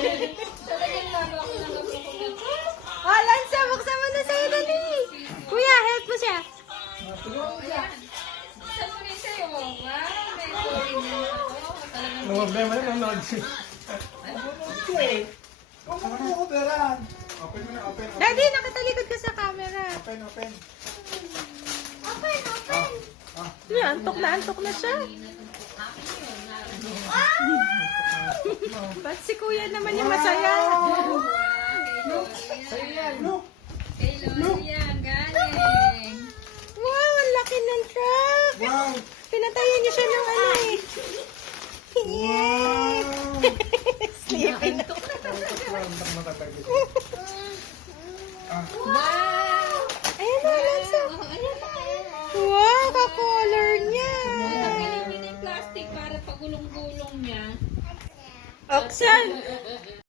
Talagang lalo ako nagkaprokulat. Oh, Lanza, buksan mo na sa'yo, dali. Kuya, help mo siya. Saan mo rin sa'yo? Wow, may story na ako. Talagang Problema na nanonood siya. Open mo na, open. Daddy, nakatalikod ka sa camera. Open, open. Antok na siya. Ba't si kuya naman yung masaya? Look! kay Lola yan, galing. Wow, ang laki ng truck. Wow! Pinatayan niyo siya ng ano eh. Wow! Sleeping na. Matatagit. Wow! Ayun na, Lanza. Wow, ka-color niya. Tanggalin mo na yung plastic para pagulong-gulong niya. Oksan.